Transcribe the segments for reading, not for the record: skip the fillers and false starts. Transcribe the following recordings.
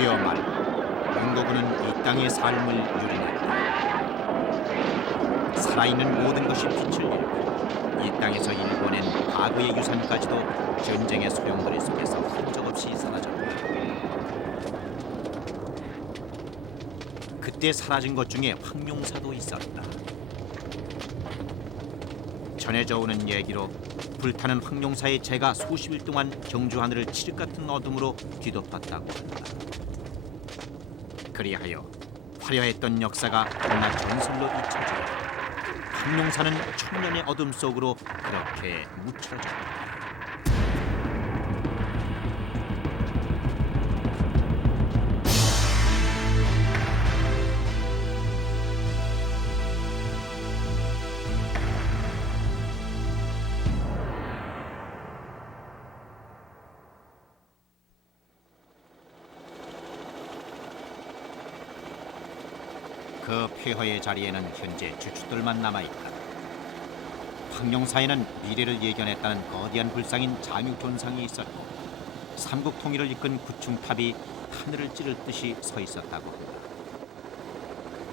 무려 말 몽고군은 이 땅의 삶을 유린했다. 살아있는 모든 것이 빛을 잃고 이 땅에서 일궈낸 과거의 유산까지도 전쟁의 소용돌이 속에서 흔적없이 사라졌다. 그때 사라진 것 중에 황룡사도 있었다. 전해져 오는 얘기로 불타는 황룡사의 재가 수십 일 동안 경주 하늘을 칠흑 같은 어둠으로 뒤덮었다고 한다. 그리하여 화려했던 역사가 한낱 전설로 잊혀지고 황룡사는 천년의 어둠 속으로 그렇게 묻혀졌다. 그 폐허의 자리에는 현재 주춧돌만 남아있다. 황룡사에는 미래를 예견했다는 거대한 불상인 장유존상이 있었고 삼국 통일을 이끈 구충탑이 하늘을 찌를 듯이 서 있었다고 한다.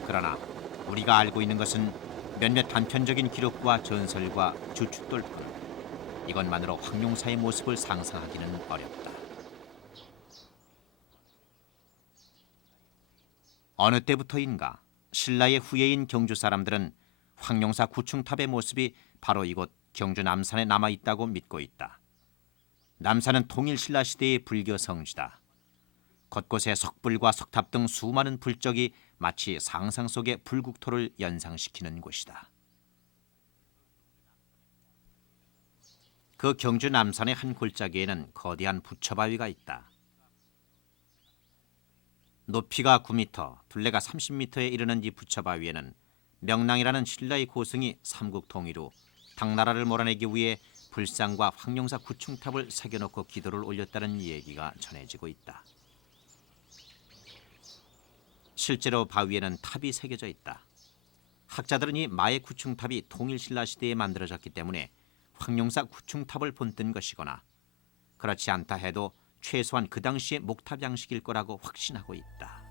그러나 우리가 알고 있는 것은 몇몇 단편적인 기록과 전설과 주춧돌뿐. 이것만으로 황룡사의 모습을 상상하기는 어렵다. 어느 때부터인가 신라의 후예인 경주 사람들은 황룡사 구충탑의 모습이 바로 이곳 경주 남산에 남아있다고 믿고 있다. 남산은 통일신라 시대의 불교 성지다. 곳곳에 석불과 석탑 등 수많은 불적이 마치 상상 속의 불국토를 연상시키는 곳이다. 그 경주 남산의 한 골짜기에는 거대한 부처바위가 있다. 높이가 9m, 둘레가 30m에 이르는 이 부처바위에는 명랑이라는 신라의 고승이 삼국 통일 후 당나라를 몰아내기 위해 불상과 황룡사 구충탑을 새겨놓고 기도를 올렸다는 얘기가 전해지고 있다. 실제로 바위에는 탑이 새겨져 있다. 학자들은 이 마의 구충탑이 통일신라 시대에 만들어졌기 때문에 황룡사 구충탑을 본뜬 것이거나 그렇지 않다 해도 최소한 그 당시의 목탑 양식일 거라고 확신하고 있다.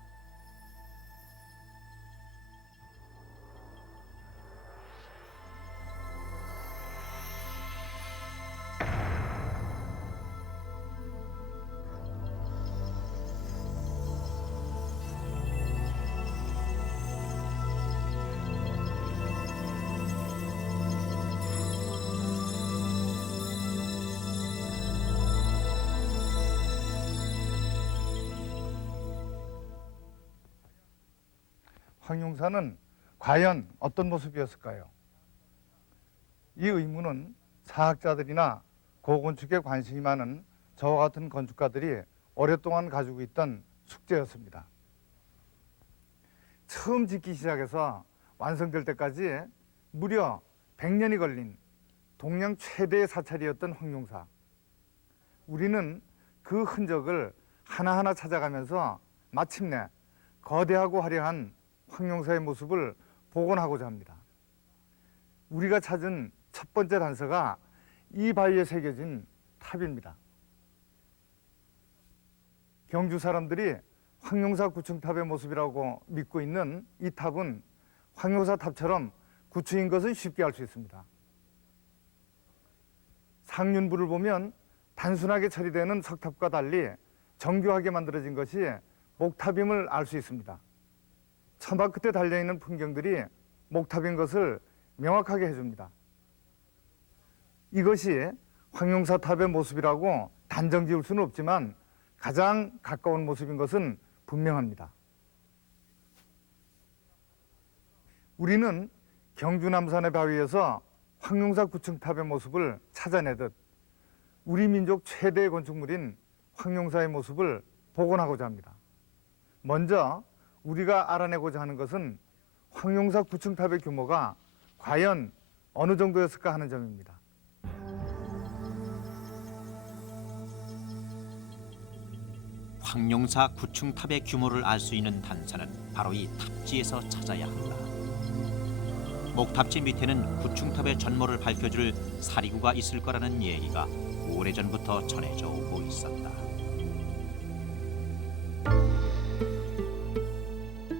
황룡사는 과연 어떤 모습이었을까요? 이 의문은 사학자들이나 고건축에 관심이 많은 저와 같은 건축가들이 오랫동안 가지고 있던 숙제였습니다. 처음 짓기 시작해서 완성될 때까지 무려 100년이 걸린 동양 최대의 사찰이었던 황룡사. 우리는 그 흔적을 하나하나 찾아가면서 마침내 거대하고 화려한 황룡사의 모습을 복원하고자 합니다. 우리가 찾은 첫 번째 단서가 이 바위에 새겨진 탑입니다. 경주 사람들이 황룡사 구충탑의 모습이라고 믿고 있는 이 탑은 황룡사 탑처럼 구충인 것을 쉽게 알 수 있습니다. 상륜부를 보면 단순하게 처리되는 석탑과 달리 정교하게 만들어진 것이 목탑임을 알 수 있습니다. 천막 끝에 달려있는 풍경들이 목탑인 것을 명확하게 해줍니다. 이것이 황룡사 탑의 모습이라고 단정 지을 수는 없지만 가장 가까운 모습인 것은 분명합니다. 우리는 경주 남산의 바위에서 황룡사 구층탑의 모습을 찾아내듯 우리 민족 최대의 건축물인 황룡사의 모습을 복원하고자 합니다. 먼저 우리가 알아내고자 하는 것은 황룡사 구층탑의 규모가 과연 어느 정도였을까 하는 점입니다. 황룡사 구충탑의 규모를 알 수 있는 단서는 바로 이 탑지에서 찾아야 한다. 목탑지 밑에는 구충탑의 전모를 밝혀줄 사리구가 있을 거라는 얘기가 오래전부터 전해져 오고 있었다.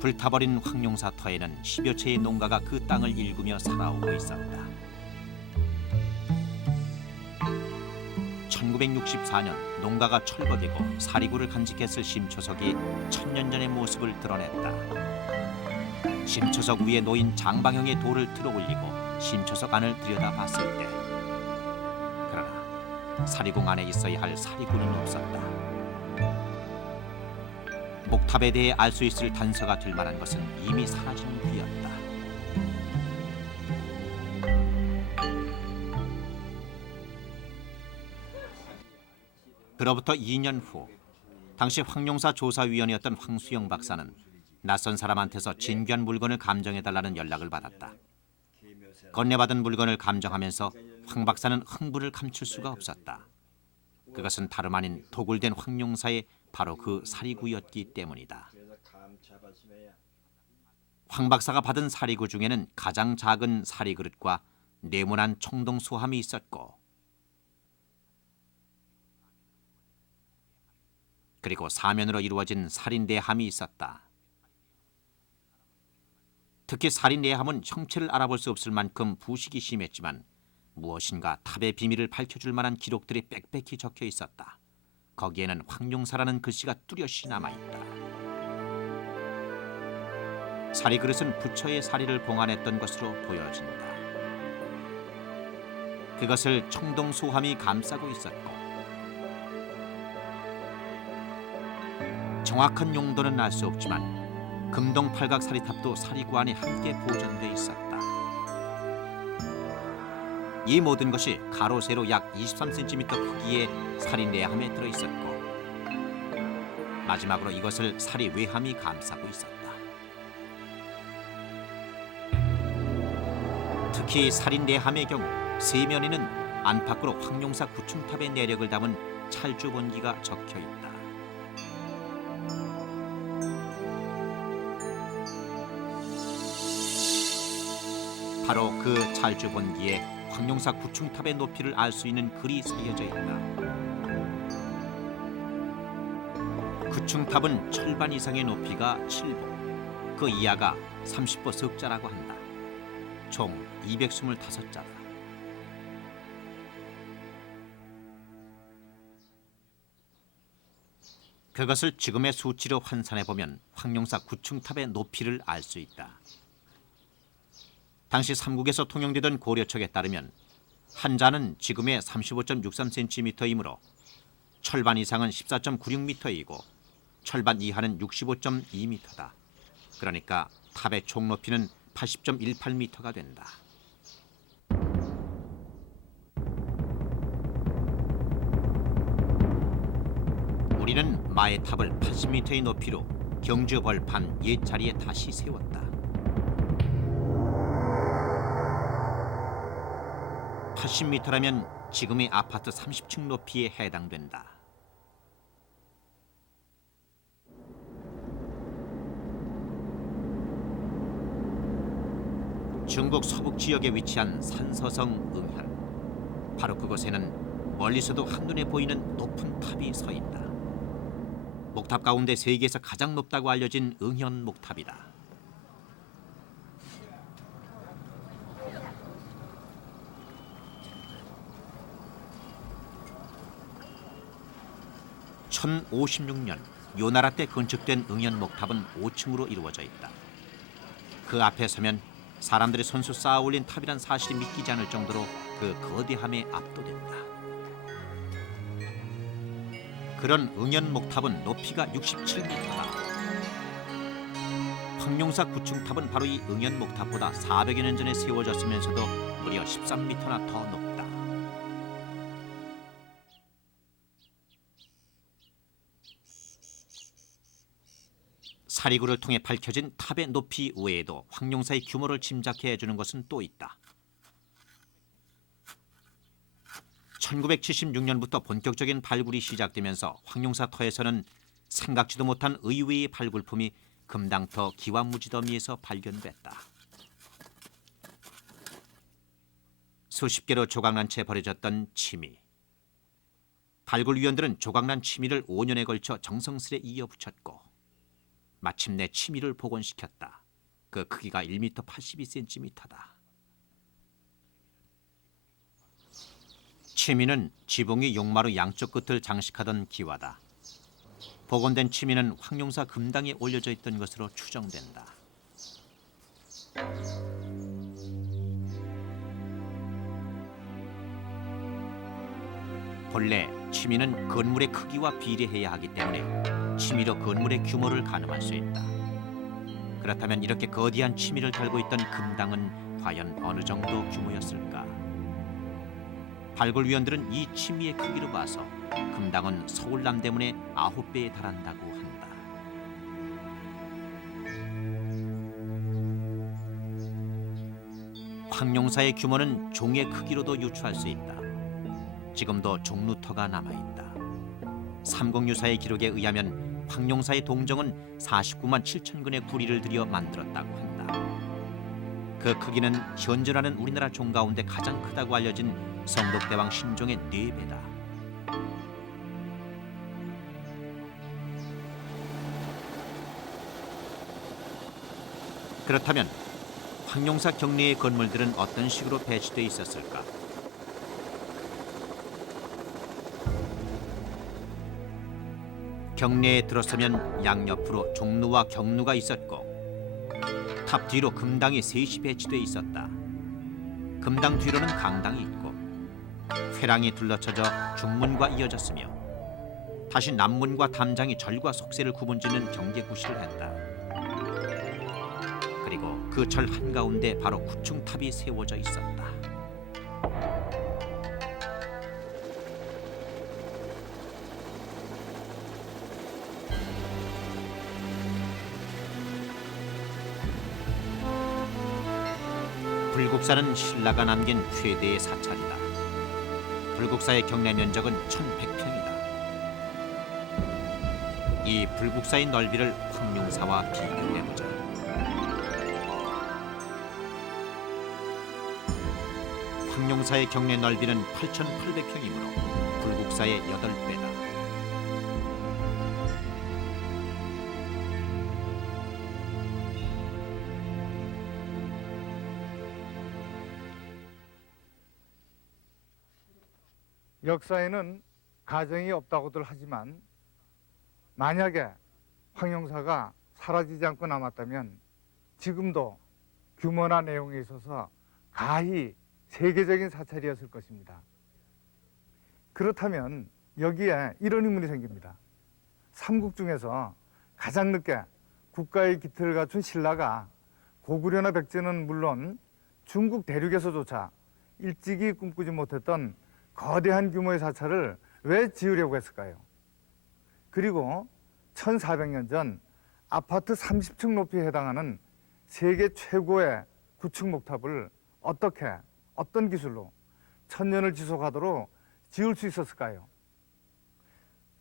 불타버린 황룡사 터에는 10여 채의 농가가 그 땅을 일구며 살아오고 있었다. 1964년 농가가 철거되고 사리구를 간직했을 심초석이 천년 전의 모습을 드러냈다. 심초석 위에 놓인 장방형의 돌을 들어올리고 심초석 안을 들여다봤을 때, 그러나 사리궁 안에 있어야 할 사리구는 없었다. 목탑에 대해 알 수 있을 단서가 될 만한 것은 이미 사라진 뒤였다. 그로부터 2년 후, 당시 황룡사 조사위원이었던 황수영 박사는 낯선 사람한테서 진귀한 물건을 감정해달라는 연락을 받았다. 건네받은 물건을 감정하면서 황 박사는 흥분을 감출 수가 없었다. 그것은 다름 아닌 도굴된 황룡사의 바로 그 사리구였기 때문이다. 황 박사가 받은 사리구 중에는 가장 작은 사리그릇과 네모난 청동 소함이 있었고, 그리고 사면으로 이루어진 살인내함이 있었다. 특히 살인내함은 형체를 알아볼 수 없을 만큼 부식이 심했지만 무엇인가 탑의 비밀을 밝혀줄 만한 기록들이 빽빽히 적혀 있었다. 거기에는 황룡사라는 글씨가 뚜렷이 남아있다. 사리그릇은 부처의 사리를 봉안했던 것으로 보여진다. 그것을 청동소함이 감싸고 있었고, 정확한 용도는 알 수 없지만 금동팔각 사리탑도 사리구 안에 함께 보존돼 있었다. 이 모든 것이 가로 세로 약 23cm 크기의 살인내함에 들어있었고, 마지막으로 이것을 사리 외함이 감싸고 있었다. 특히 살인내함의 경우 세면에는 안팎으로 황룡사 구층탑의 내력을 담은 찰주본기가 적혀있다. 바로 그 찰주본기에 황룡사 구층탑의 높이를 알 수 있는 글이 새겨져 있다. 구층탑은 철반 이상의 높이가 7보, 그 이하가 30보 석자라고 한다. 총 225자다. 그것을 지금의 수치로 환산해보면 황룡사 구층탑의 높이를 알 수 있다. 당시 삼국에서 통용되던 고려책에 따르면 한자는 지금의 35.63cm이므로 철반 이상은 14.96m이고 철반 이하는 65.2m다. 그러니까 탑의 총 높이는 80.18m가 된다. 우리는 마의 탑을 80m의 높이로 경주 벌판 옛 자리에 다시 세웠다. 80m라면 지금의 아파트 30층 높이에 해당된다. 중국 서북 지역에 위치한 산서성 응현. 바로 그곳에는 멀리서도 한눈에 보이는 높은 탑이 서 있다. 목탑 가운데 세계에서 가장 높다고 알려진 응현 목탑이다. (1056년) 요나라 때 건축된 응현 목탑은 5층으로 이루어져 있다. 그 앞에 서면 사람들이 손수 쌓아 올린 탑이란 사실이 믿기지 않을 정도로 그 거대함에 압도된다. 그런 응현 목탑은 높이가 67m다. 황룡사 구층탑은 바로 이 응현 목탑보다 400여 년 전에 세워졌으면서도 무려 13m나 더 높다. 사리구를 통해 밝혀진 탑의 높이 외에도 황룡사의 규모를 짐작해 주는 것은 또 있다. 1976년부터 본격적인 발굴이 시작되면서 황룡사 터에서는 생각지도 못한 의외의 발굴품이 금당터 기와무지더미에서 발견됐다. 수십 개로 조각난 채 버려졌던 치미. 발굴위원들은 조각난 치미를 5년에 걸쳐 정성스레 이어붙였고, 마침내 치미를 복원시켰다. 그 크기가 1m 82cm다. 치미는 지붕이 용마루 양쪽 끝을 장식하던 기와다. 복원된 치미는 황룡사 금당에 올려져 있던 것으로 추정된다. 본래 치미는 건물의 크기와 비례해야 하기 때문에 치미로 건물의 규모를 가늠할 수 있다. 그렇다면 이렇게 거대한 치미를 달고 있던 금당은 과연 어느 정도 규모였을까? 발굴위원들은 이 치미의 크기로 봐서 금당은 서울 남대문의 9배에 달한다고 한다. 황룡사의 규모는 종의 크기로도 유추할 수 있다. 지금도 종루터가 남아있다. 삼국유사의 기록에 의하면 황룡사의 동정은 49만 7천 근의 구리를 들여 만들었다고 한다. 그 크기는 현존하는 우리나라 종 가운데 가장 크다고 알려진 성덕대왕 신종의 4배다. 그렇다면 황룡사 경내의 건물들은 어떤 식으로 배치돼 있었을까? 경내에 들어서면 양옆으로 종루와 경루가 있었고 탑 뒤로 금당이 셋이 배치돼 있었다. 금당 뒤로는 강당이 있고 회랑이 둘러쳐져 중문과 이어졌으며 다시 남문과 담장이 절과 속세를 구분짓는 경계구실을 했다. 그리고 그 절 한가운데 바로 구층탑이 세워져 있었다. 불국사는 신라가 남긴 최대의 사찰이다. 불국사의 경내 면적은 1,100평이다. 이 불국사의 넓이를 황룡사와 비교해보자. 황룡사의 경내 넓이는 8,800평이므로 불국사의 8배다. 역사에는 가정이 없다고들 하지만 만약에 황룡사가 사라지지 않고 남았다면 지금도 규모나 내용에 있어서 가히 세계적인 사찰이었을 것입니다. 그렇다면 여기에 이런 의문이 생깁니다. 삼국 중에서 가장 늦게 국가의 기틀을 갖춘 신라가 고구려나 백제는 물론 중국 대륙에서조차 일찍이 꿈꾸지 못했던 거대한 규모의 사찰을 왜 지으려고 했을까요? 그리고 1400년 전 아파트 30층 높이에 해당하는 세계 최고의 구층 목탑을 어떻게, 어떤 기술로 천년을 지속하도록 지을 수 있었을까요?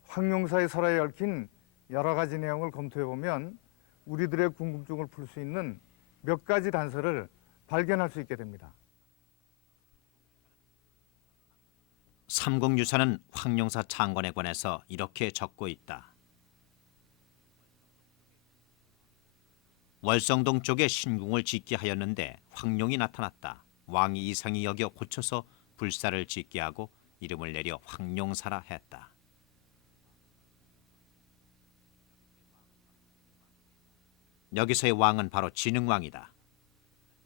황룡사의 설화에 얽힌 여러 가지 내용을 검토해보면 우리들의 궁금증을 풀 수 있는 몇 가지 단서를 발견할 수 있게 됩니다. 삼국유사는 황룡사 창건에 관해서 이렇게 적고 있다. 월성동 쪽에 신궁을 짓게 하였는데 황룡이 나타났다. 왕이 이상히 여겨 고쳐서 불사를 짓게 하고 이름을 내려 황룡사라 했다. 여기서의 왕은 바로 진흥왕이다.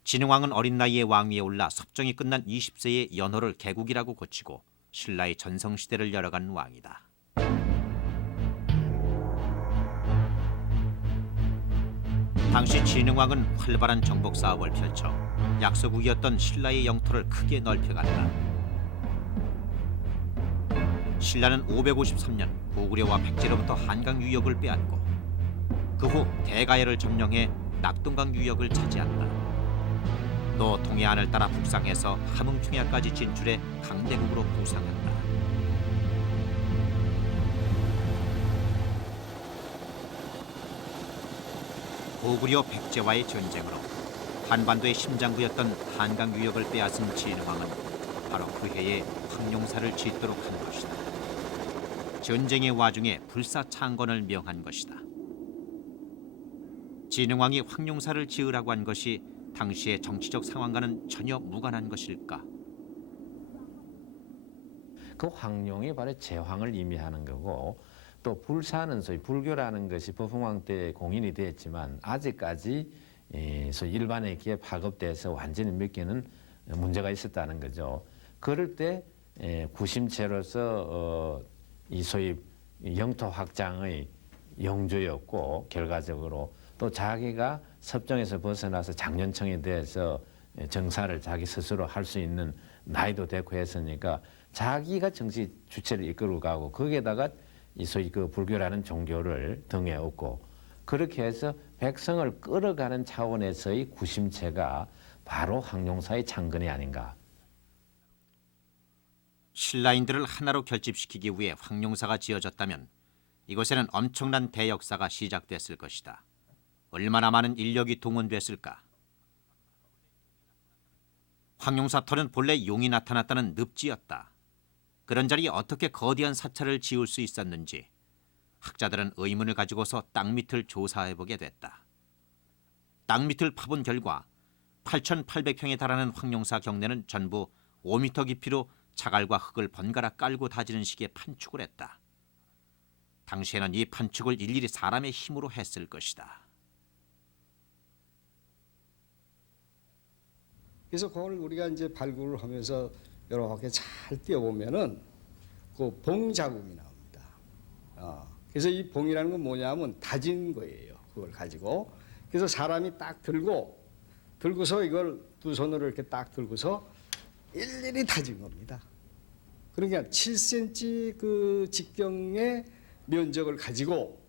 진흥왕은 어린 나이에 왕위에 올라 섭정이 끝난 20세의 연호를 개국이라고 고치고 신라의 전성시대를 열어간 왕이다. 당시 진흥왕은 활발한 정복 사업을 펼쳐 약소국이었던 신라의 영토를 크게 넓혀갔다. 신라는 553년 고구려와 백제로부터 한강 유역을 빼앗고 그 후 대가야를 점령해 낙동강 유역을 차지한다. 또 동해안을 따라 북상해서 함흥평야까지 진출해 강대국으로 부상한다. 고구려 백제와의 전쟁으로 한반도의 심장부였던 한강 유역을 빼앗은 진흥왕은 바로 그 해에 황룡사를 짓도록 한 것이다. 전쟁의 와중에 불사 창건을 명한 것이다. 진흥왕이 황룡사를 지으라고 한 것이 당시의 정치적 상황과는 전혀 무관한 것일까? 그 황룡이 바로 제황을 의미하는 거고, 또 불사는 소위 불교라는 것이 법흥왕 때 공인이 되었지만 아직까지 소위 일반에게 파급돼서 완전히 몇 개는 문제가 있었다는 거죠. 그럴 때 구심체로서 이 소위 영토 확장의 영조였고, 결과적으로 또 자기가 섭정에서 벗어나서 장년청에 대해서 정사를 자기 스스로 할 수 있는 나이도 됐고 했으니까 자기가 정치 주체를 이끌고 가고, 거기에다가 이 소위 그 불교라는 종교를 등에 업고, 그렇게 해서 백성을 끌어가는 차원에서의 구심체가 바로 황룡사의 창건이 아닌가. 신라인들을 하나로 결집시키기 위해 황룡사가 지어졌다면 이곳에는 엄청난 대역사가 시작됐을 것이다. 얼마나 많은 인력이 동원됐을까? 황룡사터는 본래 용이 나타났다는 늪지였다. 그런 자리에 어떻게 거대한 사찰을 지을 수 있었는지 학자들은 의문을 가지고서 땅 밑을 조사해보게 됐다. 땅 밑을 파본 결과 8,800평에 달하는 황룡사 경내는 전부 5m 깊이로 자갈과 흙을 번갈아 깔고 다지는 식의 판축을 했다. 당시에는 이 판축을 일일이 사람의 힘으로 했을 것이다. 그래서 그걸 우리가 이제 발굴을 하면서 이렇게 잘 띄워보면은 그 봉 자국이 나옵니다. 그래서 이 봉이라는 건 뭐냐면 다진 거예요. 그걸 가지고. 그래서 사람이 딱 들고서 이걸 두 손으로 이렇게 딱 들고서 일일이 다진 겁니다. 그러니까 7cm 그 직경의 면적을 가지고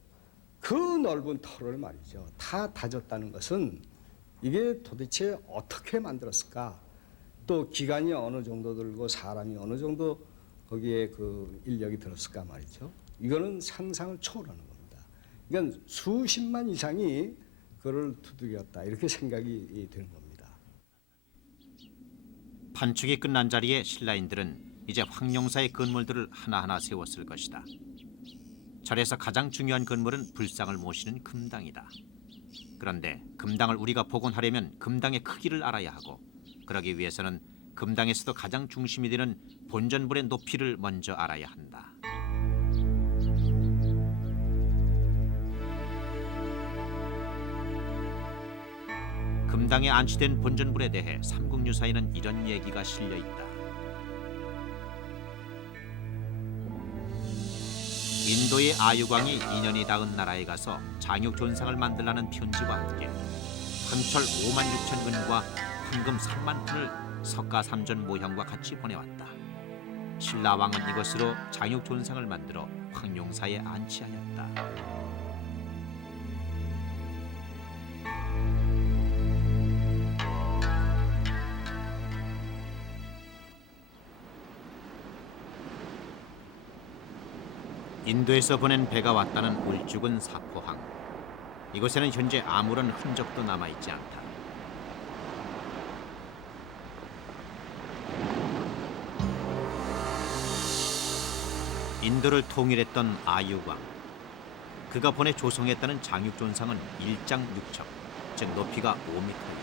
그 넓은 터를 말이죠. 다 다졌다는 것은 이게 도대체 어떻게 만들었을까? 또 기간이 어느 정도 들고 사람이 어느 정도 거기에 그 인력이 들었을까 말이죠. 이거는 상상을 초월하는 겁니다. 그러니까 수십만 이상이 그를 두들겼다 이렇게 생각이 되는 겁니다. 판축이 끝난 자리에 신라인들은 이제 황룡사의 건물들을 하나하나 세웠을 것이다. 절에서 가장 중요한 건물은 불상을 모시는 금당이다. 그런데 금당을 우리가 복원하려면 금당의 크기를 알아야 하고, 그러기 위해서는 금당에서도 가장 중심이 되는 본전불의 높이를 먼저 알아야 한다. 금당에 안치된 본전불에 대해 삼국유사에는 이런 얘기가 실려 있다. 인도의 아유광이 2년이 닿은 나라에 가서 장육존상을 만들라는 편지와 함께 황철 5만 6천 근과 황금 3만 푼을 석가삼전 모형과 같이 보내왔다. 신라왕은 이것으로 장육존상을 만들어 황룡사에 안치하였다. 인도에서 보낸 배가 왔다는 울죽은 사포항. 이곳에는 현재 아무런 흔적도 남아있지 않다. 인도를 통일했던 아유광. 그가 보내 조성했다는 장육존상은 1장 6척, 즉 높이가 5m이다.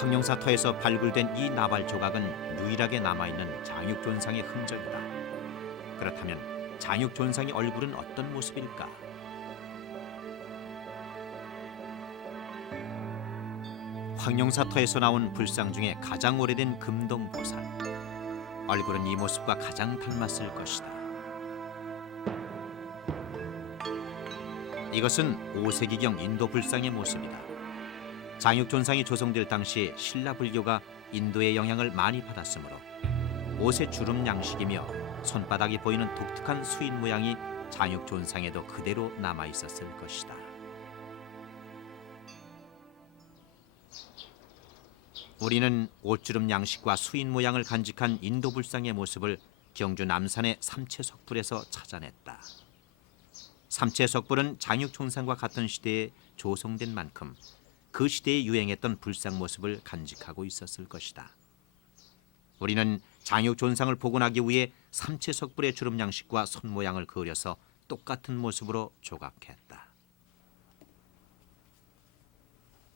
황룡사터에서 발굴된 이 나발 조각은 유일하게 남아있는 장육존상의 흔적이다. 그렇다면 장육존상의 얼굴은 어떤 모습일까? 황룡사터에서 나온 불상 중에 가장 오래된 금동보살. 얼굴은 이 모습과 가장 닮았을 것이다. 이것은 5세기경 인도 불상의 모습이다. 장육존상이 조성될 당시 신라 불교가 인도의 영향을 많이 받았으므로 옷의 주름 양식이며 손바닥이 보이는 독특한 수인 모양이 장육존상에도 그대로 남아 있었을 것이다. 우리는 옷주름 양식과 수인 모양을 간직한 인도 불상의 모습을 경주 남산의 삼채석불에서 찾아냈다. 삼채석불은 장육존상과 같은 시대에 조성된 만큼 그 시대에 유행했던 불상 모습을 간직하고 있었을 것이다. 우리는 장육존상을 복원하기 위해 삼채석불의 주름 양식과 손 모양을 그려서 똑같은 모습으로 조각했다.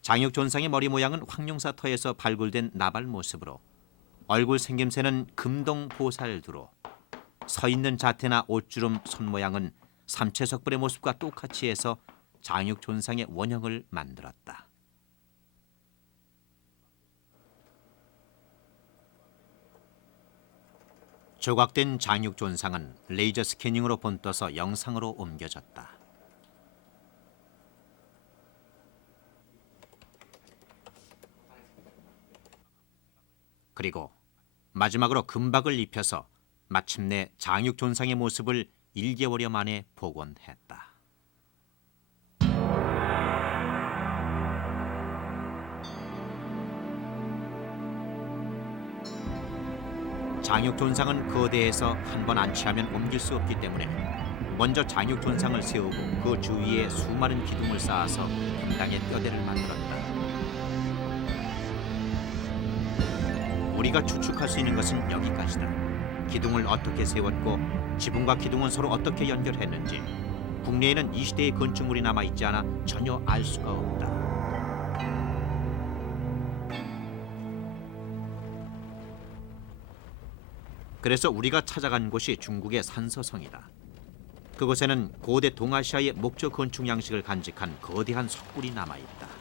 장육존상의 머리 모양은 황룡사터에서 발굴된 나발 모습으로 얼굴 생김새는 금동보살두로 서 있는 자태나 옷주름 손 모양은 삼채석불의 모습과 똑같이 해서 장육존상의 원형을 만들었다. 조각된 장육존상은 레이저 스캐닝으로 본떠서 영상으로 옮겨졌다. 그리고 마지막으로 금박을 입혀서 마침내 장육존상의 모습을 1개월여 만에 복원했다. 장육존상은 거대해서 한 번 안치하면 옮길 수 없기 때문에 먼저 장육존상을 세우고 그 주위에 수많은 기둥을 쌓아서 금당의 뼈대를 만들었다. 우리가 추측할 수 있는 것은 여기까지다. 기둥을 어떻게 세웠고 지붕과 기둥은 서로 어떻게 연결했는지 국내에는 이 시대의 건축물이 남아있지 않아 전혀 알 수가 없다. 그래서 우리가 찾아간 곳이 중국의 산서성이다. 그곳에는 고대 동아시아의 목조 건축 양식을 간직한 거대한 석굴이 남아있다.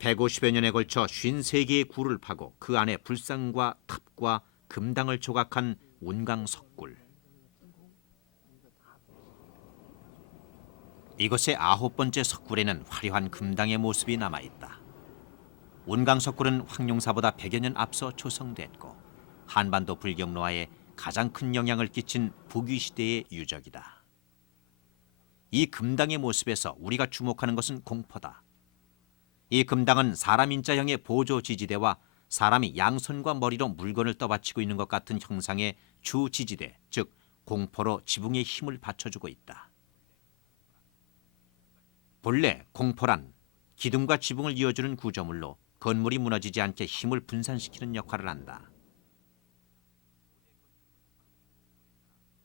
(150여) 년에 걸쳐 53개의 굴을 파고 그 안에 불상과 탑과 금당을 조각한 운강석굴. 이곳의 9번째 석굴에는 화려한 금당의 모습이 남아있다. 운강석굴은 황룡사보다 100여 년 앞서 조성됐고 한반도 불경노화에 가장 큰 영향을 끼친 북위시대의 유적이다. 이 금당의 모습에서 우리가 주목하는 것은 공포다. 이 금당은 사람 인자형의 보조 지지대와 사람이 양손과 머리로 물건을 떠받치고 있는 것 같은 형상의 주 지지대, 즉 공포로 지붕에 힘을 받쳐주고 있다. 본래 공포란 기둥과 지붕을 이어주는 구조물로 건물이 무너지지 않게 힘을 분산시키는 역할을 한다.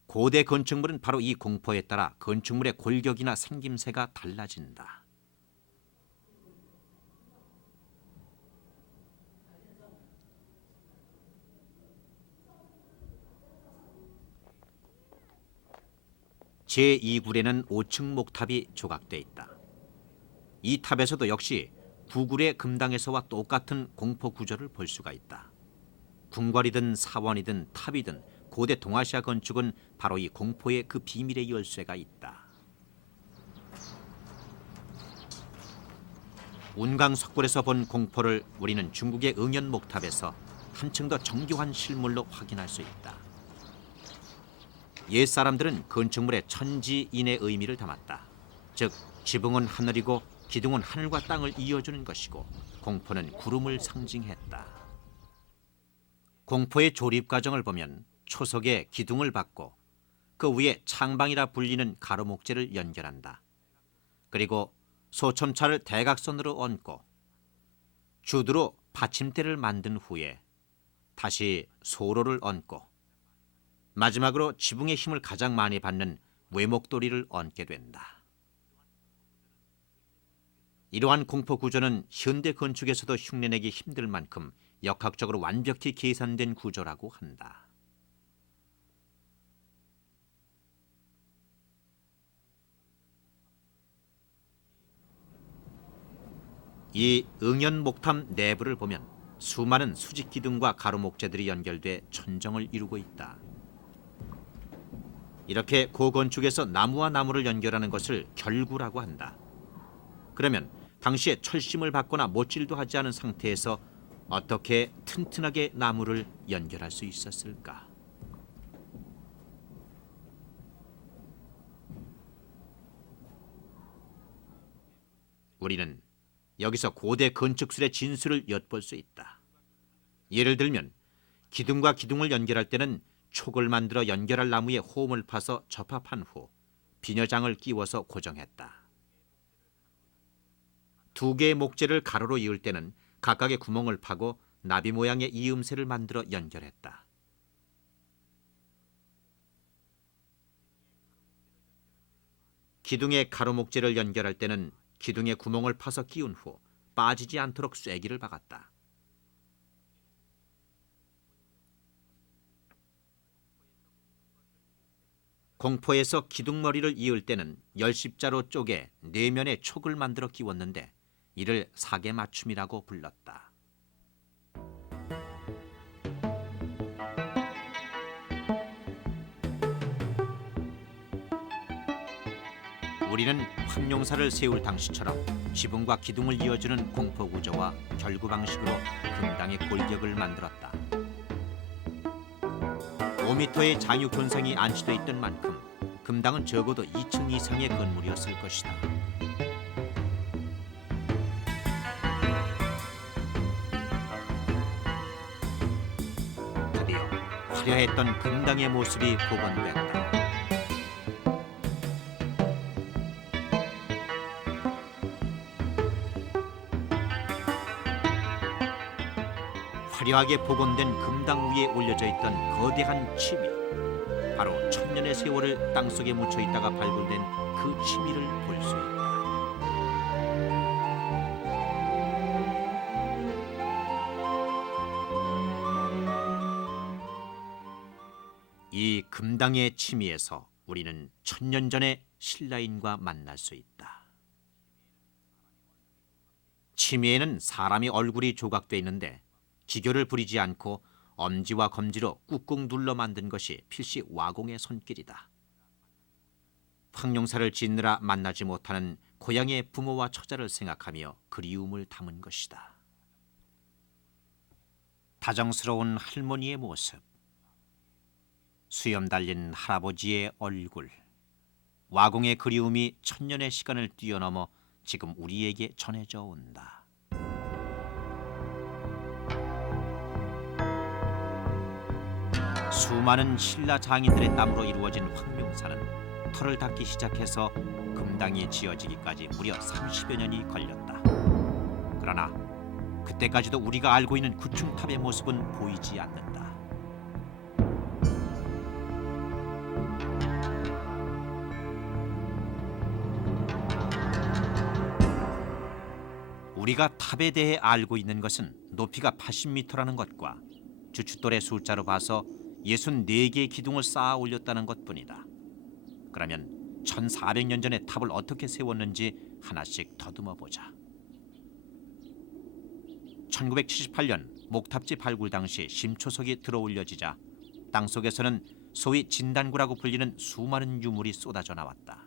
고대 건축물은 바로 이 공포에 따라 건축물의 골격이나 생김새가 달라진다. 제2굴에는 5층 목탑이 조각돼 있다. 이 탑에서도 역시 구굴의 금당에서와 똑같은 공포 구조를 볼 수가 있다. 궁궐이든 사원이든 탑이든 고대 동아시아 건축은 바로 이 공포의 그 비밀의 열쇠가 있다. 운강석굴에서 본 공포를 우리는 중국의 응연 목탑에서 한층 더 정교한 실물로 확인할 수 있다. 옛 사람들은 건축물의 천지인의 의미를 담았다. 즉 지붕은 하늘이고 기둥은 하늘과 땅을 이어주는 것이고 공포는 구름을 상징했다. 공포의 조립 과정을 보면 초석에 기둥을 박고 그 위에 창방이라 불리는 가로목재를 연결한다. 그리고 소첨차를 대각선으로 얹고 주두로 받침대를 만든 후에 다시 소로를 얹고 마지막으로 지붕의 힘을 가장 많이 받는 외목도리를 얹게 된다. 이러한 공포 구조는 현대 건축에서도 흉내내기 힘들 만큼 역학적으로 완벽히 계산된 구조라고 한다. 이 응연 목탑 내부를 보면 수많은 수직 기둥과 가로목재들이 연결돼 천정을 이루고 있다. 이렇게 고건축에서 나무와 나무를 연결하는 것을 결구라고 한다. 그러면 당시에 철심을 받거나 못질도 하지 않은 상태에서 어떻게 튼튼하게 나무를 연결할 수 있었을까? 우리는 여기서 고대 건축술의 진수를 엿볼 수 있다. 예를 들면 기둥과 기둥을 연결할 때는 촉을 만들어 연결할 나무에 홈을 파서 접합한 후 비녀장을 끼워서 고정했다. 두 개의 목재를 가로로 이을 때는 각각의 구멍을 파고 나비 모양의 이음새를 만들어 연결했다. 기둥에 가로목재를 연결할 때는 기둥에 구멍을 파서 끼운 후 빠지지 않도록 쐐기를 박았다. 공포에서 기둥머리를 이을 때는 열십자로 쪼개 내면에 촉을 만들어 끼웠는데 이를 사계맞춤이라고 불렀다. 우리는 황룡사를 세울 당시처럼 지붕과 기둥을 이어주는 공포 구조와 결구 방식으로 금당의 골격을 만들었다. 5m의 장유 견성이 안치돼 있던 만큼 금당은 적어도 2층 이상의 건물이었을 것이다. 드디어 화려했던 금당의 모습이 복원됐다. 화려하게 복원된 금당 위에 올려져 있던 거대한 침이 바로 천년의 세월을 땅속에 묻혀 있다가 발굴된 그 침이를 볼 수 있다. 이 금당의 침이에서 우리는 천년 전의 신라인과 만날 수 있다. 침이에는 사람의 얼굴이 조각돼 있는데 기교를 부리지 않고 엄지와 검지로 꾹꾹 눌러 만든 것이 필시 와공의 손길이다. 황룡사를 짓느라 만나지 못하는 고향의 부모와 처자를 생각하며 그리움을 담은 것이다. 다정스러운 할머니의 모습, 수염 달린 할아버지의 얼굴, 와공의 그리움이 천년의 시간을 뛰어넘어 지금 우리에게 전해져 온다. 수많은 신라 장인들의 땀으로 이루어진 황룡사는 터를 닦기 시작해서 금당이 지어지기까지 무려 30여 년이 걸렸다. 그러나 그때까지도 우리가 알고 있는 구층탑의 모습은 보이지 않는다. 우리가 탑에 대해 알고 있는 것은 높이가 80m라는 것과 주춧돌의 숫자로 봐서 64개의 기둥을 쌓아 올렸다는 것뿐이다. 그러면 1400년 전에 탑을 어떻게 세웠는지 하나씩 더듬어 보자. 1978년 목탑지 발굴 당시 심초석이 들어올려지자 땅속에서는 소위 진단구라고 불리는 수많은 유물이 쏟아져 나왔다.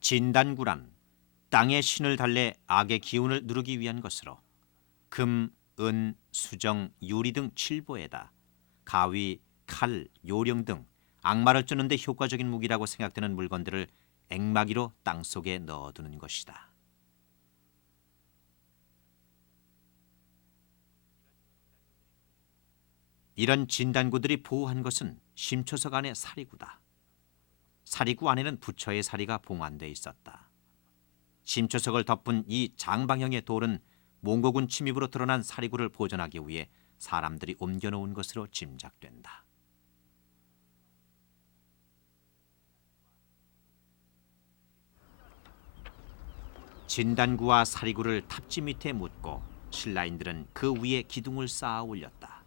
진단구란 땅의 신을 달래 악의 기운을 누르기 위한 것으로 금, 은, 수정, 유리 등 7보에다 가위, 칼, 요령 등 악마를 쫓는 데 효과적인 무기라고 생각되는 물건들을 앵마기로 땅속에 넣어두는 것이다. 이런 진단구들이 보호한 것은 심초석 안의 사리구다. 사리구 안에는 부처의 사리가 봉안돼 있었다. 심초석을 덮은 이 장방형의 돌은 몽고군 침입으로 드러난 사리구를 보존하기 위해 사람들이 옮겨놓은 것으로 짐작된다. 진단구와 사리구를 탑지 밑에 묻고 신라인들은 그 위에 기둥을 쌓아 올렸다.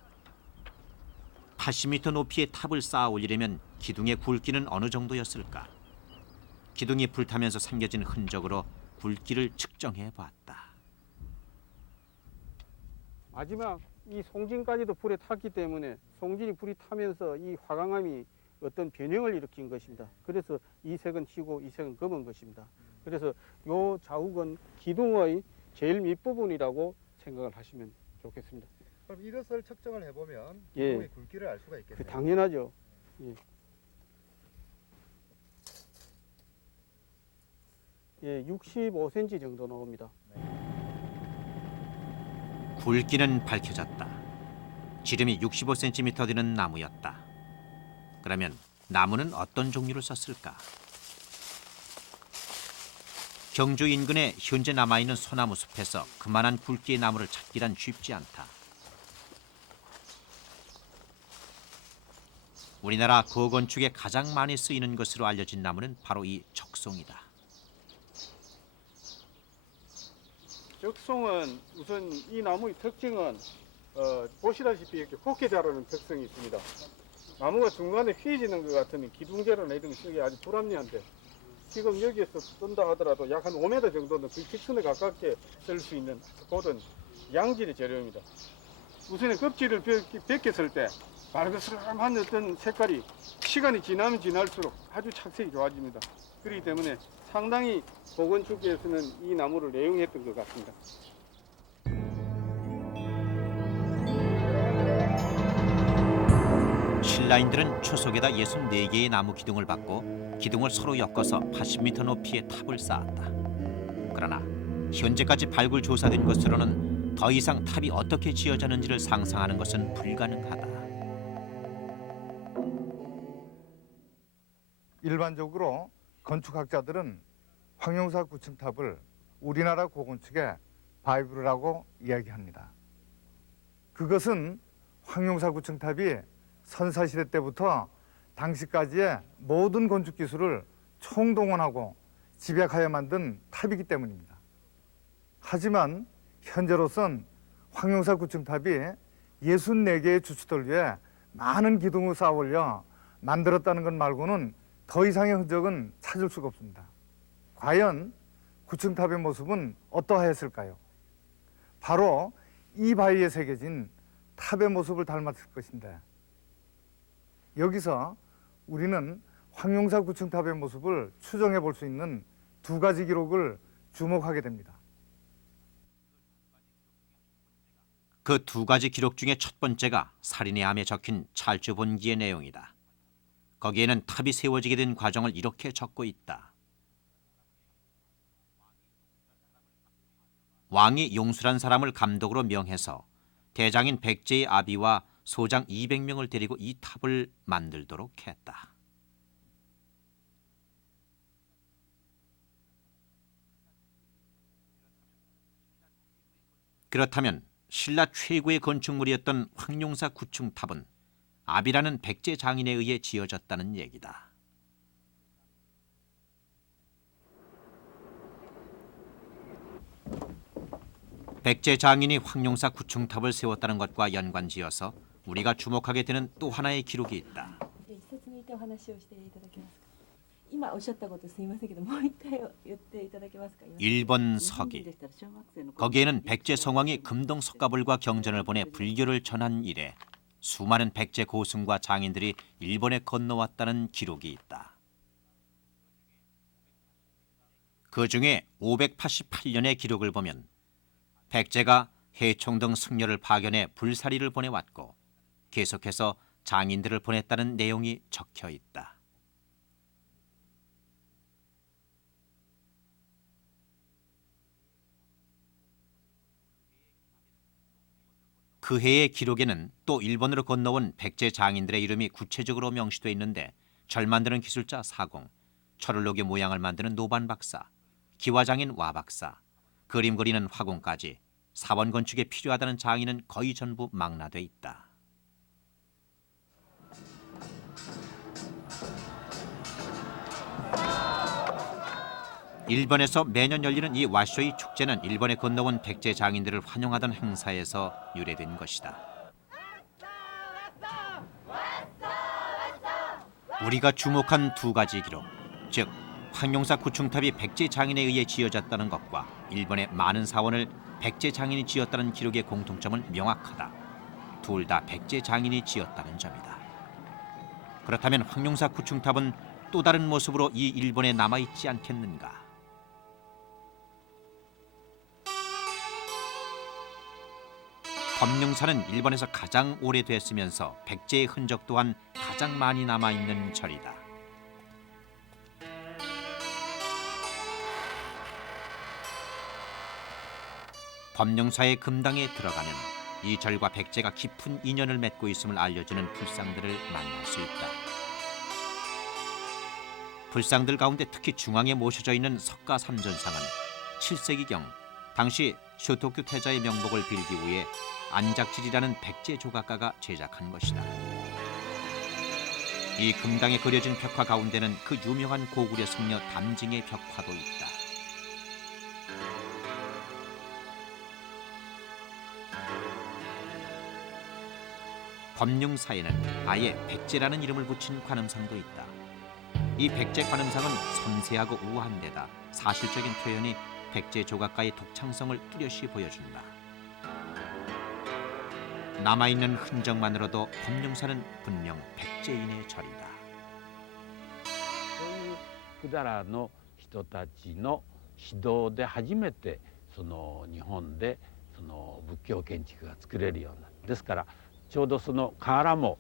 80m 높이의 탑을 쌓아 올리려면 기둥의 굵기는 어느 정도였을까? 기둥이 불타면서 생겨진 흔적으로 굵기를 측정해 봤다. 마지막 이 송진까지도 불에 탔기 때문에 송진이 불이 타면서 이 화강암이 어떤 변형을 일으킨 것입니다. 그래서 이 색은 희고 이 색은 검은 것입니다. 그래서 요 자욱은 기둥의 제일 밑부분이라고 생각을 하시면 좋겠습니다. 그럼 이것을 측정을 해보면 예. 기둥의 굵기를 알 수가 있겠네요. 당연하죠. 예, 65cm 정도 나옵니다. 굵기는 밝혀졌다. 지름이 65cm 되는 나무였다. 그러면 나무는 어떤 종류를 썼을까? 경주 인근에 현재 남아있는 소나무 숲에서 그만한 굵기의 나무를 찾기란 쉽지 않다. 우리나라 고건축에 가장 많이 쓰이는 것으로 알려진 나무는 바로 이 적송이다. 적송은 우선 이 나무의 특징은 보시다시피 이렇게 곱게 자라는 특성이 있습니다. 나무가 중간에 휘어지는 것 같으면 기둥재료나 이런 거 쓰기 아주 불합리한데 지금 여기에서 뜬다 하더라도 약 한 5m 정도는 그 기준에 가깝게 쓸 수 있는 고든 양질의 재료입니다. 우선은 껍질을 벗겼을 때 바르스름한 어떤 색깔이 시간이 지나면 지날수록 아주 착색이 좋아집니다. 그렇기 때문에 상당히 보건축에서는 이 나무를 애용했던 것 같습니다. 신라인들은 초석에다 64개의 나무 기둥을 받고 기둥을 서로 엮어서 80m 높이의 탑을 쌓았다. 그러나 현재까지 발굴 조사된 것으로는 더 이상 탑이 어떻게 지어졌는지를 상상하는 것은 불가능하다. 일반적으로 건축학자들은 황룡사 9층탑을 우리나라 고건축의 바이블이라고 이야기합니다. 그것은 황룡사 9층탑이 선사시대 때부터 당시까지의 모든 건축 기술을 총동원하고 집약하여 만든 탑이기 때문입니다. 하지만 현재로선 황룡사 9층탑이 64개의 주추들 위에 많은 기둥을 쌓아 올려 만들었다는 것 말고는 더 이상의 흔적은 찾을 수가 없습니다. 과연 9층탑의 모습은 어떠하였을까요? 바로 이 바위에 새겨진 탑의 모습을 닮았을 것인데 여기서 우리는 황룡사 9층탑의 모습을 추정해 볼 수 있는 두 가지 기록을 주목하게 됩니다. 그 두 가지 기록 중에 첫 번째가 살인의 암에 적힌 찰주본기의 내용이다. 거기에는 탑이 세워지게 된 과정을 이렇게 적고 있다. 왕이 용수란 사람을 감독으로 명해서 대장인 백제의 아비와 소장 200명을 데리고 이 탑을 만들도록 했다. 그렇다면 신라 최고의 건축물이었던 황룡사 9층 탑은 아비라는 백제 장인에 의해 지어졌다는 얘기다. 백제 장인이 황룡사 9층 탑을 세웠다는 것과 연관지어서 우리가 주목하게 되는 또 하나의 기록이 있다. 一節抜いてお話をしていただけますか。今おっしゃったことすみませんけどもう一回言っていただけますか。 일본 서기. 거기에는 백제 성왕이 금동 석가불과 경전을 보내 불교를 전한 이래 수많은 백제 고승과 장인들이 일본에 건너왔다는 기록이 있다. 그 중에 588년의 기록을 보면 백제가 해총 등 승려를 파견해 불사리를 보내왔고 계속해서 장인들을 보냈다는 내용이 적혀 있다. 그 해의 기록에는 또 일본으로 건너온 백제 장인들의 이름이 구체적으로 명시되어 있는데 절 만드는 기술자 사공, 철을 녹여 모양을 만드는 노반 박사, 기와장인 와 박사, 그림 그리는 화공까지 사원 건축에 필요하다는 장인은 거의 전부 망라돼 있다. 일본에서 매년 열리는 이 와쇼이 축제는 일본에 건너온 백제 장인들을 환영하던 행사에서 유래된 것이다. 우리가 주목한 두 가지 기록, 즉 황룡사 9층탑이 백제 장인에 의해 지어졌다는 것과 일본의 많은 사원을 백제 장인이 지었다는 기록의 공통점은 명확하다. 둘 다 백제 장인이 지었다는 점이다. 그렇다면 황룡사 9층탑은 또 다른 모습으로 이 일본에 남아있지 않겠는가? 검룡사는 일본에서 가장 오래됐으면서 백제의 흔적 또한 가장 많이 남아있는 절이다. 검룡사의 금당에 들어가면 이 절과 백제가 깊은 인연을 맺고 있음을 알려주는 불상들을 만날 수 있다. 불상들 가운데 특히 중앙에 모셔져 있는 석가삼전상은 7세기경 당시 쇼토쿠 태자의 명복을 빌기 위해 안작질이라는 백제 조각가가 제작한 것이다. 이 금강에 그려진 벽화 가운데는 그 유명한 고구려 승려 담징의 벽화도 있다. 법룡사에는 아예 백제라는 이름을 붙인 관음상도 있다. 이 백제 관음상은 섬세하고 우아한 데다 사실적인 표현이 백제 조각가의 독창성을 뚜렷이 보여준다. 남아있는 흔적만으로도 법룡사는 분명 백제인의 절이다. 百済の人たちの指導で初めてその日本でその仏教建築が作れるようになる。ですからちょうどその瓦も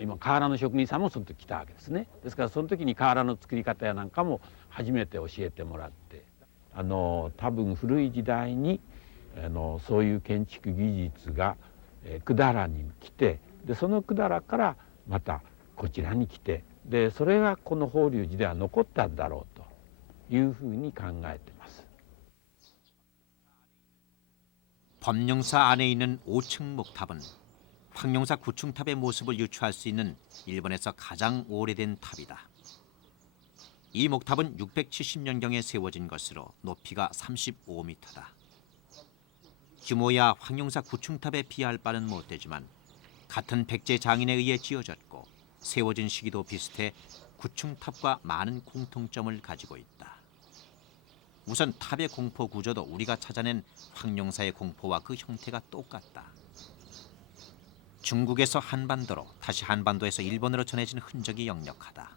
今瓦の職人さんもその時来たわけですね。ですからその時に瓦の作り方やなんかも初めて教えてもらって、多分古い時代にそういう建築技術が百済に来て、でその百済からまたこちらに来て、でそれがこの法隆寺では残ったんだろうというふうに考えています。 법룡사 안에 있는 5층 목탑은 황룡사 9층탑의 모습을 유추할 수 있는 일본에서 가장 오래된 탑이다. 이 목탑은 670년경에 세워진 것으로 높이가 35m다. 규모야 황룡사 9층탑에 비할 바는 못되지만 같은 백제 장인에 의해 지어졌고 세워진 시기도 비슷해 9층탑과 많은 공통점을 가지고 있다. 우선 탑의 공포 구조도 우리가 찾아낸 황룡사의 공포와 그 형태가 똑같다. 중국에서 한반도로 다시 한반도에서 일본으로 전해진 흔적이 역력하다.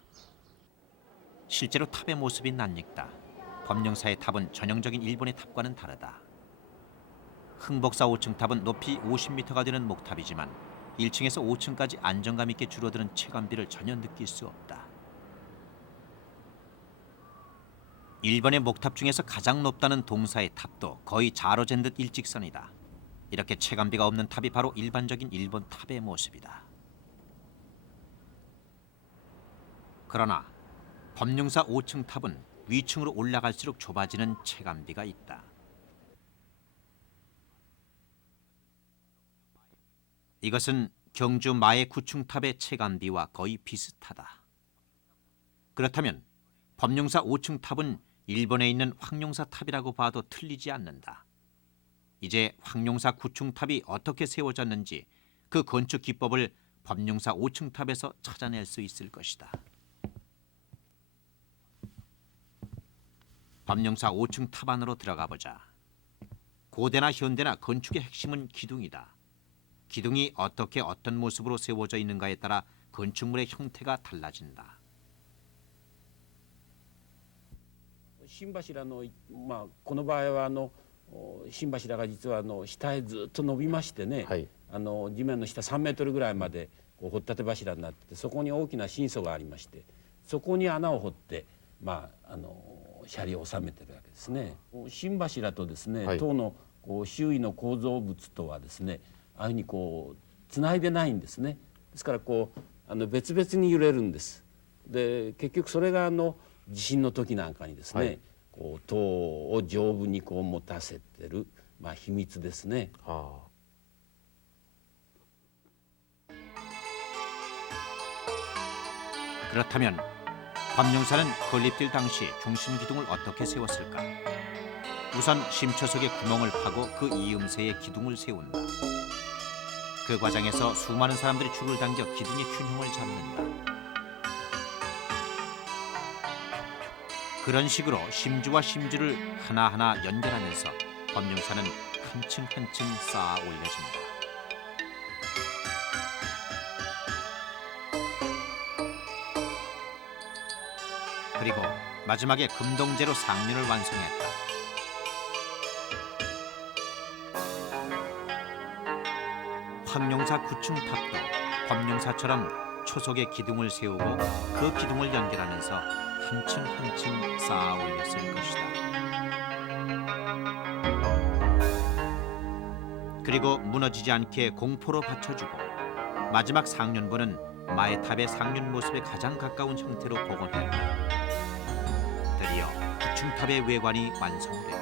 실제로 탑의 모습이 낯익다. 법룡사의 탑은 전형적인 일본의 탑과는 다르다. 흥복사 5층 탑은 높이 50m가 되는 목탑이지만 1층에서 5층까지 안정감 있게 줄어드는 체감비를 전혀 느낄 수 없다. 일본의 목탑 중에서 가장 높다는 동사의 탑도 거의 자로 잰 듯 일직선이다. 이렇게 체감비가 없는 탑이 바로 일반적인 일본 탑의 모습이다. 그러나 법룡사 5층 탑은 위층으로 올라갈수록 좁아지는 체감비가 있다. 이것은 경주 마의 9층 탑의 체감비와 거의 비슷하다. 그렇다면 법룡사 5층 탑은 일본에 있는 황룡사 탑이라고 봐도 틀리지 않는다. 이제 황룡사 9층 탑이 어떻게 세워졌는지 그 건축 기법을 법룡사 5층 탑에서 찾아낼 수 있을 것이다. 법룡사 5층 탑 안으로 들어가 보자. 고대나 현대나 건축의 핵심은 기둥이다. 기둥이 어떻게 어떤 모습으로 세워져 있는가에 따라 건축물의 형태가 달라진다. 心柱のこの場合は心柱が実は下へずっと伸びましてね、はい、地面の下3メートルぐらいまで掘っ立て柱になってて、そこに大きな心礎がありまして、そこに穴を掘って槍を収めてるわけですね。心柱とですね、はい、塔の周囲の構造物とはですね、ああいうふうにつないでないんですね。ですから別々に揺れるんです。で結局それが地震の時なんかにですね、はい、塔を丈夫に持たせてる、秘密ですね。그렇다면 법룡사는 건립될 당시 중심 기둥을 어떻게 세웠을까? 우선 심초 속에 구멍을 파고 그 이음새에 기둥을 세운다. 그 과정에서 수많은 사람들이 줄을 당겨 기둥의 균형을 잡는다. 그런 식으로 심주와 심주를 하나하나 연결하면서 법룡사는 한 층 한 층 쌓아 올려진다. 그리고 마지막에 금동제로 상륜을 완성했다. 황룡사 9층 탑도 법룡사처럼 초속에 기둥을 세우고 그 기둥을 연결하면서 한 층 한 층 쌓아 올렸을 것이다. 그리고 무너지지 않게 공포로 받쳐주고 마지막 상륜부는 마의탑의 상륜 모습에 가장 가까운 형태로 복원했다. 드디어 9층 탑의 외관이 완성됐다.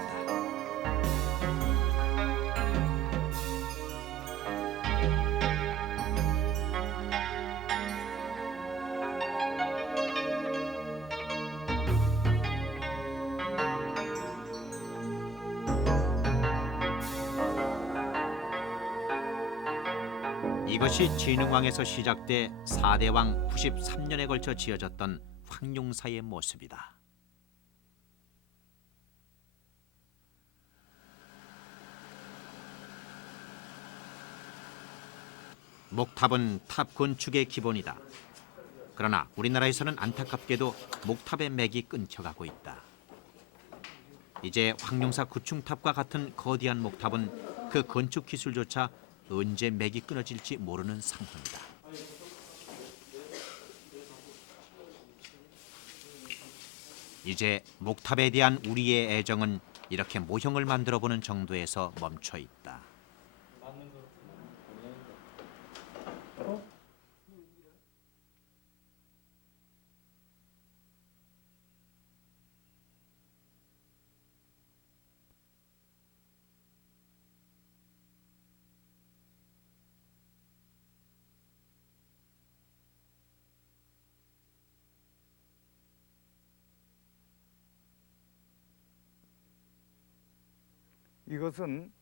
이것이 진흥왕에서 시작돼 4대 왕 93년에 걸쳐 지어졌던 황룡사의 모습이다. 목탑은 탑 건축의 기본이다. 그러나 우리나라에서는 안타깝게도 목탑의 맥이 끊겨가고 있다. 이제 황룡사 구층탑과 같은 거대한 목탑은 그 건축 기술조차 언제 맥이 끊어질지 모르는 상황이다. 이제 목탑에 대한 우리의 애정은 이렇게 모형을 만들어보는 정도에서 멈춰 있다. 이것은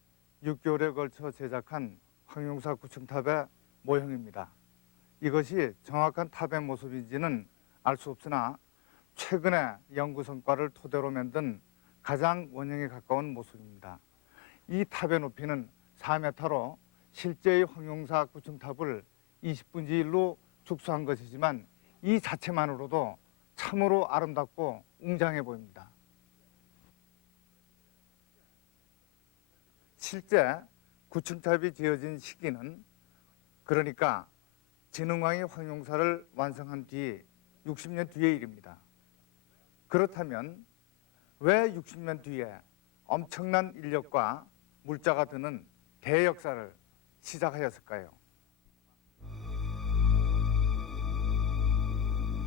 6개월에 걸쳐 제작한 황룡사 구층탑의 모형입니다. 이것이 정확한 탑의 모습인지는 알 수 없으나 최근의 연구 성과를 토대로 만든 가장 원형에 가까운 모습입니다. 이 탑의 높이는 4m로 실제의 황룡사 구층탑을 20분지 1로 축소한 것이지만 이 자체만으로도 참으로 아름답고 웅장해 보입니다. 실제 구층탑이 지어진 시기는 그러니까 진흥왕이 황룡사를 완성한 뒤 60년 뒤의 일입니다. 그렇다면 왜 60년 뒤에 엄청난 인력과 물자가 드는 대역사를 시작하였을까요?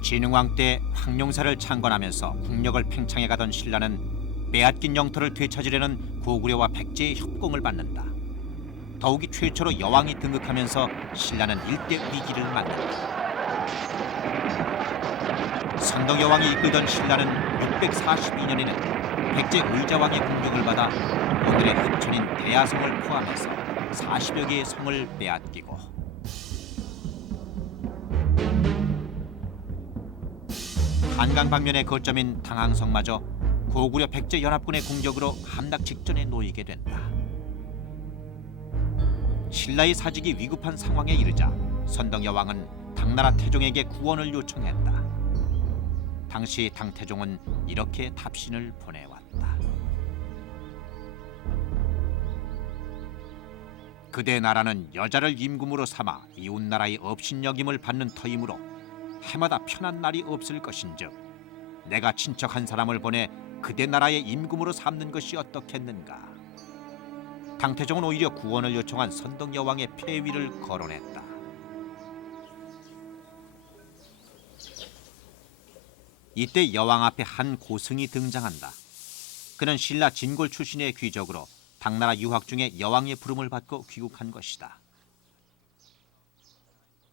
진흥왕 때 황룡사를 창건하면서 국력을 팽창해 가던 신라는 빼앗긴 영토를 되찾으려는 고구려와 백제의 협공을 받는다. 더욱이 최초로 여왕이 등극하면서 신라는 일대 위기를 맞는다. 선덕여왕이 이끌던 신라는 642년에는 백제 의자왕의 공격을 받아 오늘의 합천인 대야성을 포함해서 40여 개의 성을 빼앗기고 한강 방면의 거점인 당항성마저 고구려 백제 연합군의 공격으로 함락 직전에 놓이게 된다. 신라의 사직이 위급한 상황에 이르자 선덕여왕은 당나라 태종에게 구원을 요청했다. 당시 당태종은 이렇게 답신을 보내왔다. 그대 나라는 여자를 임금으로 삼아 이웃나라의 업신여김을 받는 터이므로 해마다 편한 날이 없을 것인즉 내가 친척 한 사람을 보내 그대 나라의 임금으로 삼는 것이 어떻겠는가. 당태종은 오히려 구원을 요청한 선덕여왕의 폐위를 거론했다. 이때 여왕 앞에 한 고승이 등장한다. 그는 신라 진골 출신의 귀족으로 당나라 유학 중에 여왕의 부름을 받고 귀국한 것이다.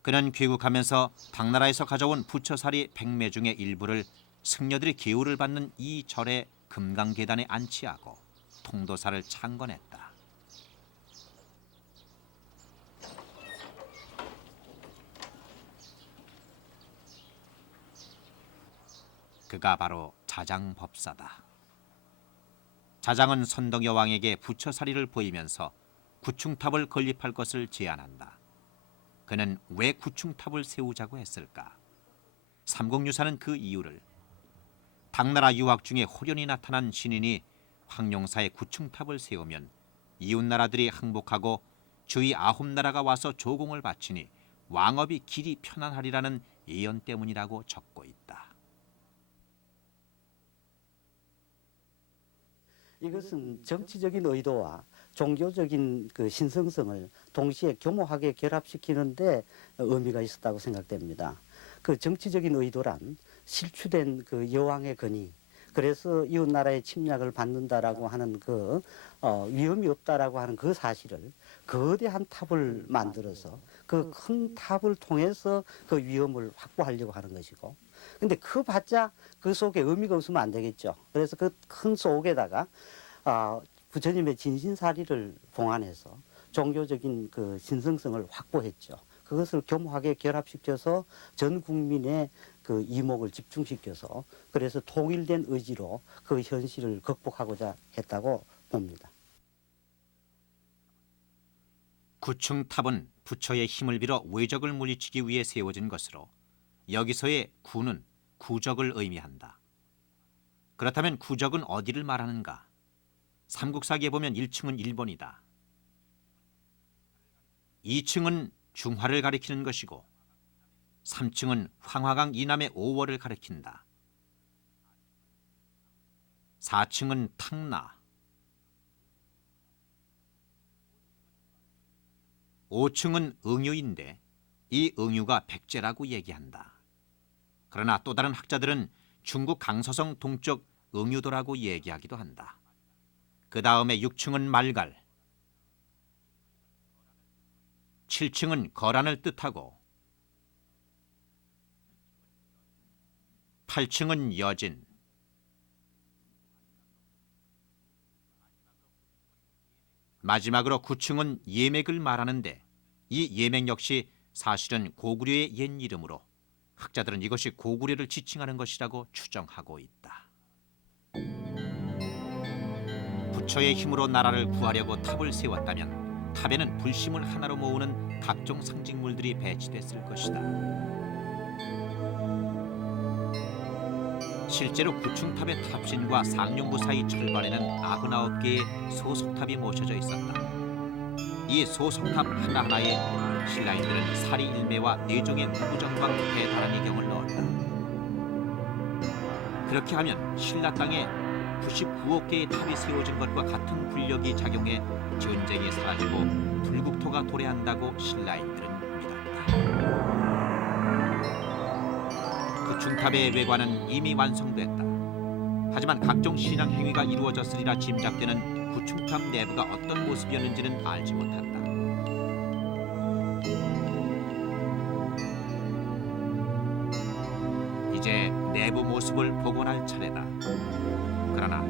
그는 귀국하면서 당나라에서 가져온 부처살이 100매 중의 일부를 승려들이 기호를 받는 이 절의 금강계단에 안치하고 통도사를 창건했다. 그가 바로 자장법사다. 자장은 선덕여왕에게 부처살이를 보이면서 구층탑을 건립할 것을 제안한다. 그는 왜 구층탑을 세우자고 했을까? 삼국유사는 그 이유를 당나라 유학 중에 호련히 나타난 신인이 황룡사에 구층탑을 세우면 이웃나라들이 항복하고 주위 9나라가 와서 조공을 바치니 왕업이 길이 편안하리라는 예언 때문이라고 적고 있다. 이것은 정치적인 의도와 종교적인 그 신성성을 동시에 교묘하게 결합시키는데 의미가 있었다고 생각됩니다. 그 정치적인 의도란 실추된 그 여왕의 건의, 그래서 이웃 나라의 침략을 받는다라고 하는 그 위험이 없다라고 하는 그 사실을 거대한 탑을 만들어서 그 큰 탑을 통해서 그 위험을 확보하려고 하는 것이고, 근데 그 봤자 그 속에 의미가 없으면 안 되겠죠. 그래서 그 큰 속에다가 부처님의 진신사리를 봉안해서 종교적인 그 신성성을 확보했죠. 그것을 교묘하게 결합시켜서 전 국민의 그 이목을 집중시켜서 그래서 통일된 의지로 그 현실을 극복하고자 했다고 봅니다. 구층탑은 부처의 힘을 빌어 외적을 물리치기 위해 세워진 것으로 여기서의 구는 구적을 의미한다. 그렇다면 구적은 어디를 말하는가? 삼국사기에 보면 1층은 일본이다. 2층은 중화를 가리키는 것이고 3층은 황화강 이남의 5월을 가리킨다. 4층은 탕나, 5층은 응유인데 이 응유가 백제라고 얘기한다. 그러나 또 다른 학자들은 중국 강서성 동쪽 응유도라고 얘기하기도 한다. 그 다음에 6층은 말갈, 7층은 거란을 뜻하고 8층은 여진, 마지막으로 9층은 예맥을 말하는데 이 예맥 역시 사실은 고구려의 옛 이름으로 학자들은 이것이 고구려를 지칭하는 것이라고 추정하고 있다. 부처의 힘으로 나라를 구하려고 탑을 세웠다면 탑에는 불심을 하나로 모으는 각종 상징물들이 배치됐을 것이다. 실제로 구층탑의 탑신과 상룡부 사이 철반에는 99개의 소속탑이 모셔져 있었다. 이 소속탑 하나하나에 신라인들은 사리 일매와 내종의 무구정방 대단한 이경을 넣었다. 그렇게 하면 신라 땅에 99억 개의 탑이 세워진 것과 같은 불력이 작용해 전쟁이 사라지고 불국토가 도래한다고 신라인들은 믿었다. 구층탑의 외관은 이미 완성됐다. 하지만 각종 신앙 행위가 이루어졌으리라 짐작되는 구층탑 내부가 어떤 모습이었는지는 알지 못한다. 이제 내부 모습을 복원할 차례다. 그러나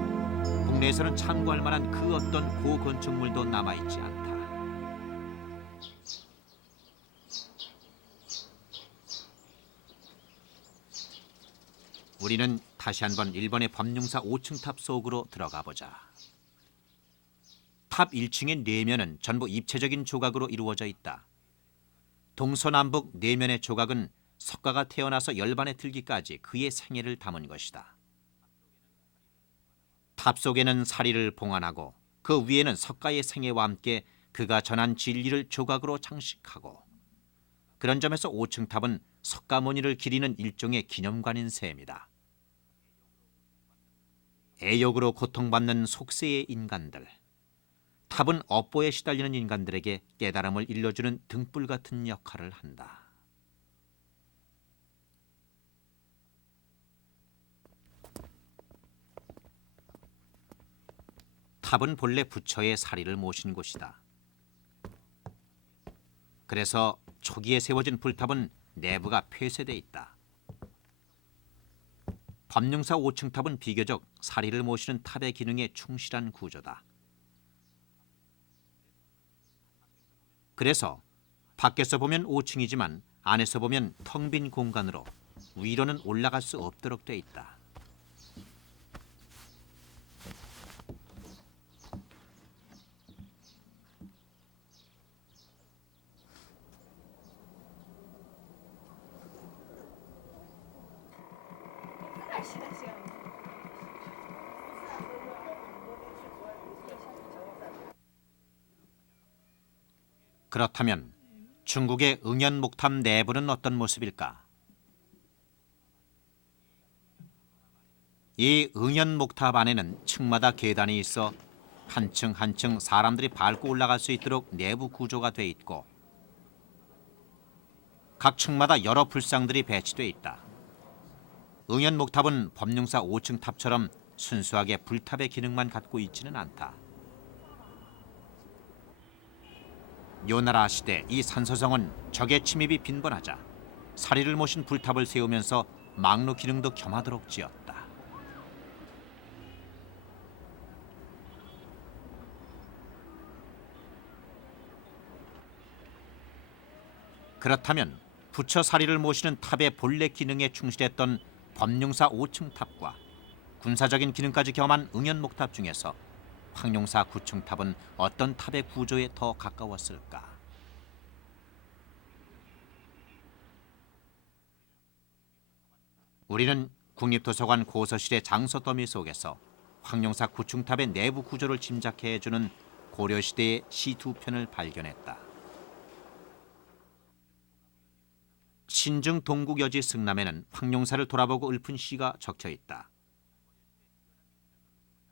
국내에서는 참고할 만한 그 어떤 고건축물도 남아있지 않다. 우리는 다시 한번 일본의 법룡사 5층 탑 속으로 들어가 보자. 탑 1층의 내면은 전부 입체적인 조각으로 이루어져 있다. 동서남북 내면의 조각은 석가가 태어나서 열반에 들기까지 그의 생애를 담은 것이다. 탑 속에는 사리를 봉안하고 그 위에는 석가의 생애와 함께 그가 전한 진리를 조각으로 장식하고 그런 점에서 5층 탑은 석가모니를 기리는 일종의 기념관인 셈이다. 애욕으로 고통받는 속세의 인간들, 탑은 업보에 시달리는 인간들에게 깨달음을 일러주는 등불 같은 역할을 한다. 탑은 본래 부처의 사리를 모신 곳이다. 그래서 초기에 세워진 불탑은 내부가 폐쇄돼 있다. 법룡사 5층 탑은 비교적 사리를 모시는 탑의 기능에 충실한 구조다. 그래서 밖에서 보면 5층이지만 안에서 보면 텅 빈 공간으로 위로는 올라갈 수 없도록 돼 있다. 그렇다면 중국의 응연목탑 내부는 어떤 모습일까? 이 응연목탑 안에는 층마다 계단이 있어 한 층 한 층 사람들이 밟고 올라갈 수 있도록 내부 구조가 돼 있고 각 층마다 여러 불상들이 배치돼 있다. 응연목탑은 법룡사 5층 탑처럼 순수하게 불탑의 기능만 갖고 있지는 않다. 요나라 시대 이 산서성은 적의 침입이 빈번하자 사리를 모신 불탑을 세우면서 막루 기능도 겸하도록 지었다. 그렇다면 부처사리를 모시는 탑의 본래 기능에 충실했던 법룡사 5층 탑과 군사적인 기능까지 겸한 응연목탑 중에서 황룡사 9층 탑은 어떤 탑의 구조에 더 가까웠을까? 우리는 국립도서관 고서실의 장서 더미 속에서 황룡사 9층 탑의 내부 구조를 짐작해 해주는 고려시대의 시 두 편을 발견했다. 신증 동국여지 승남에는 황룡사를 돌아보고 읊은 시가 적혀 있다.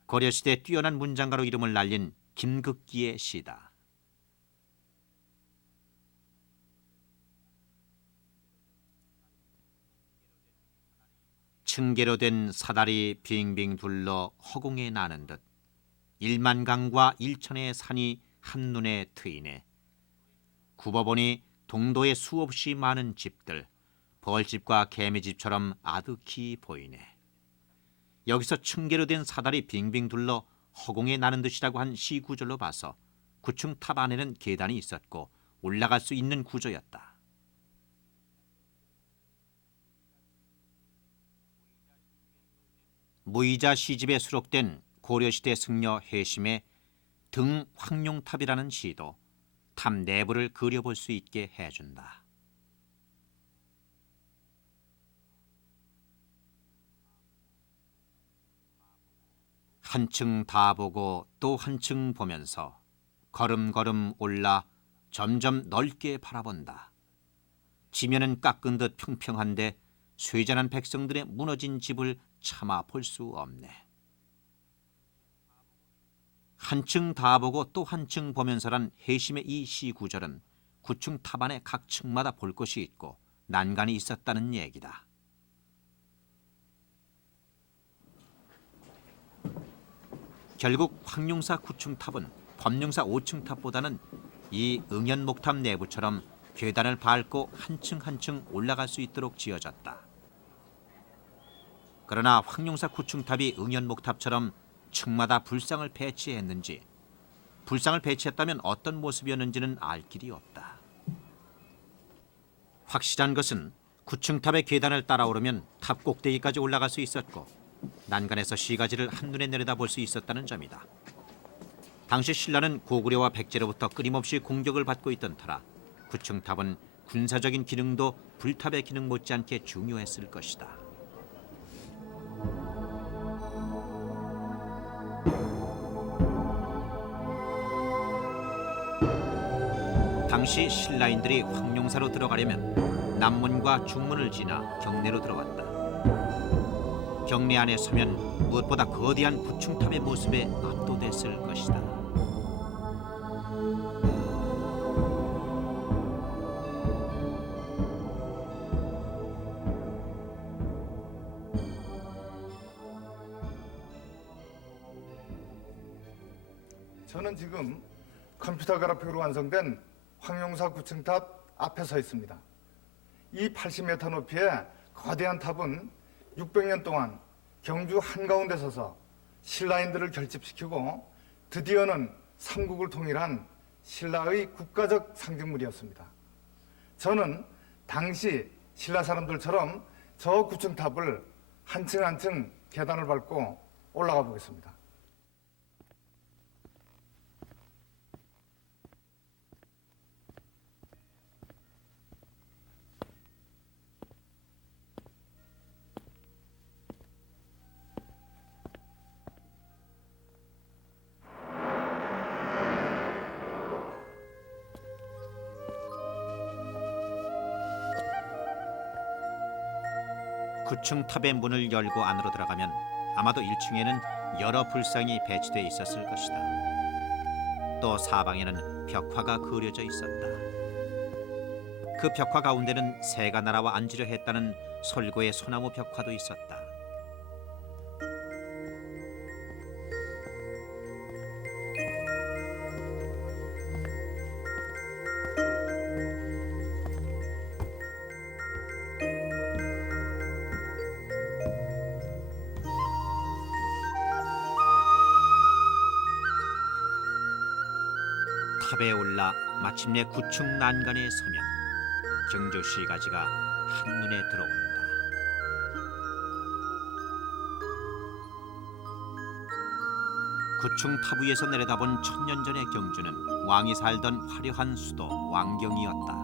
고려시대 뛰어난 문장가로 이름을 날린 김극기의 시다. 층계로 된 사다리 빙빙 둘러 허공에 나는 듯 일만강과 일천의 산이 한눈에 트이네. 굽어보니 동도에 수없이 많은 집들, 벌집과 개미집처럼 아득히 보이네. 여기서 층계로 된 사다리 빙빙 둘러 허공에 나는 듯이라고 한 시 구절로 봐서 9층 탑 안에는 계단이 있었고 올라갈 수 있는 구조였다. 무이자 시집에 수록된 고려시대 승려 해심의 등 황룡탑이라는 시도 탑 내부를 그려볼 수 있게 해준다. 한층 다 보고 또 한층 보면서 걸음걸음 올라 점점 넓게 바라본다. 지면은 깎은 듯 평평한데 쇠잔한 백성들의 무너진 집을 차마 볼 수 없네. 한층 다 보고 또 한층 보면서란 해심의 이 시 구절은 9층 탑 안에 각 층마다 볼 것이 있고 난간이 있었다는 얘기다. 결국 황룡사 9층 탑은 법룡사 5층 탑보다는 이 응연목탑 내부처럼 계단을 밟고 한층 한층 올라갈 수 있도록 지어졌다. 그러나 황룡사 9층 탑이 응연목탑처럼 층마다 불상을 배치했는지, 불상을 배치했다면 어떤 모습이었는지는 알 길이 없다. 확실한 것은 9층 탑의 계단을 따라 오르면 탑 꼭대기까지 올라갈 수 있었고 난간에서 시가지를 한눈에 내려다볼 수 있었다는 점이다. 당시 신라는 고구려와 백제로부터 끊임없이 공격을 받고 있던 터라 9층 탑은 군사적인 기능도 불탑의 기능 못지않게 중요했을 것이다. 당시 신라인들이 황룡사로 들어가려면 남문과 중문을 지나 경내로 들어왔다. 경내 안에 서면 무엇보다 거대한 9층 탑의 모습에 압도됐을 것이다. 저는 지금 컴퓨터 그래픽으로 완성된 황룡사 9층 탑 앞에 서 있습니다. 이 80m 높이의 거대한 탑은 600년 동안 경주 한가운데 서서 신라인들을 결집시키고 드디어는 삼국을 통일한 신라의 국가적 상징물이었습니다. 저는 당시 신라 사람들처럼 저 9층 탑을 한층 한층 계단을 밟고 올라가 보겠습니다. 구 층 탑의 문을 열고 안으로 들어가면 아마도 1층에는 여러 불상이 배치돼 있었을 것이다. 또 사방에는 벽화가 그려져 있었다. 그 벽화 가운데는 새가 날아와 앉으려 했다는 솔고의 소나무 벽화도 있었다. 탑에 올라 마침내 9층 난간에 서면 경주 시가지가 한눈에 들어온다. 구층 탑 위에서 내려다본 천년 전의 경주는 왕이 살던 화려한 수도 왕경이었다.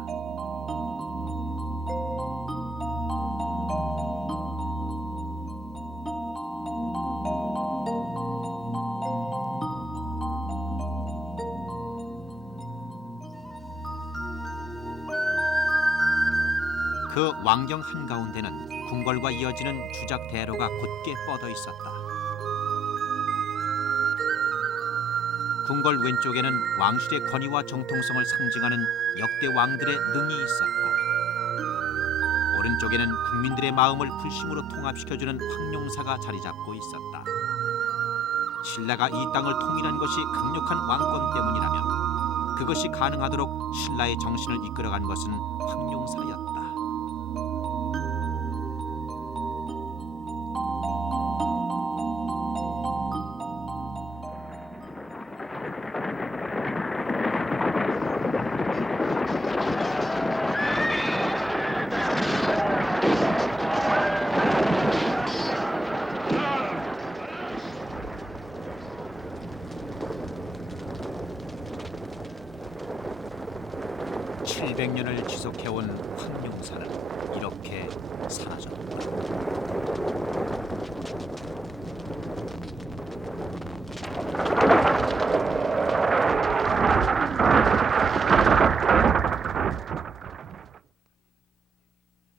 그 왕경 한가운데는 궁궐과 이어지는 주작 대로가 곧게 뻗어 있었다. 궁궐 왼쪽에는 왕실의 권위와 정통성을 상징하는 역대 왕들의 능이 있었고, 오른쪽에는 국민들의 마음을 불심으로 통합시켜주는 황룡사가 자리 잡고 있었다. 신라가 이 땅을 통일한 것이 강력한 왕권 때문이라면 그것이 가능하도록 신라의 정신을 이끌어간 것은 황룡사였다. (700) 년을 지속해온 황룡사는 이렇게 사라졌다.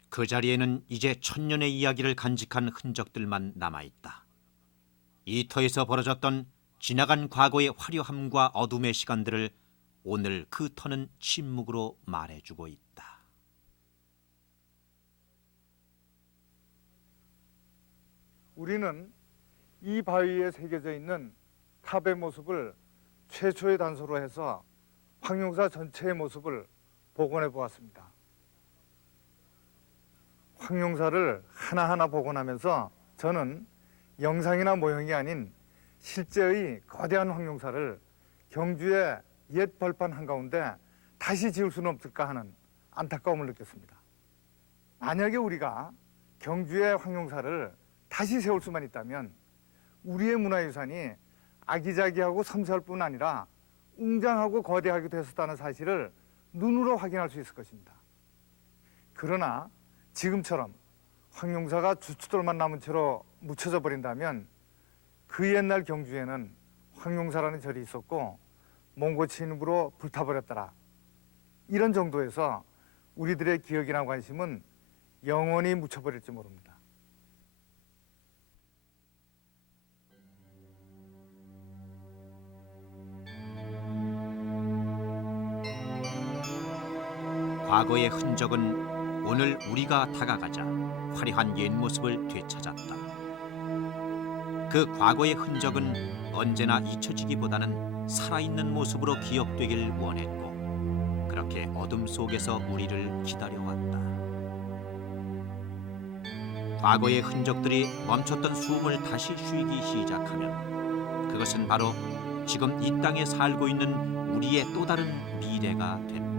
그 자리에는 이제 천년의 이야기를 간직한 흔적들만 남아있다. 이 터에서 벌어졌던 지나간 과거의 화려함과 어둠의 시간들을 오늘 그 터는 침묵으로 말해주고 있다. 우리는 이 바위에 새겨져 있는 탑의 모습을 최초의 단서로 해서 황룡사 전체의 모습을 복원해 보았습니다. 황룡사를 하나하나 복원하면서 저는 영상이나 모형이 아닌 실제의 거대한 황룡사를 경주의 옛 벌판 한가운데 다시 지을 수는 없을까 하는 안타까움을 느꼈습니다. 만약에 우리가 경주의 황룡사를 다시 세울 수만 있다면 우리의 문화유산이 아기자기하고 섬세할 뿐 아니라 웅장하고 거대하기도 했었다는 사실을 눈으로 확인할 수 있을 것입니다. 그러나 지금처럼 황룡사가 주춧돌만 남은 채로 묻혀져 버린다면 그 옛날 경주에는 황룡사라는 절이 있었고 몽고 침입으로 불타버렸더라. 이런 정도에서 우리들의 기억이나 관심은 영원히 묻혀버릴지 모릅니다. 과거의 흔적은 오늘 우리가 다가가자 화려한 옛 모습을 되찾았다. 그 과거의 흔적은 언제나 잊혀지기보다는 살아있는 모습으로 기억되길 원했고, 그렇게 어둠 속에서 우리를 기다려왔다. 과거의 흔적들이 멈췄던 숨을 다시 쉬기 시작하면 그것은 바로 지금 이 땅에 살고 있는 우리의 또 다른 미래가 된다.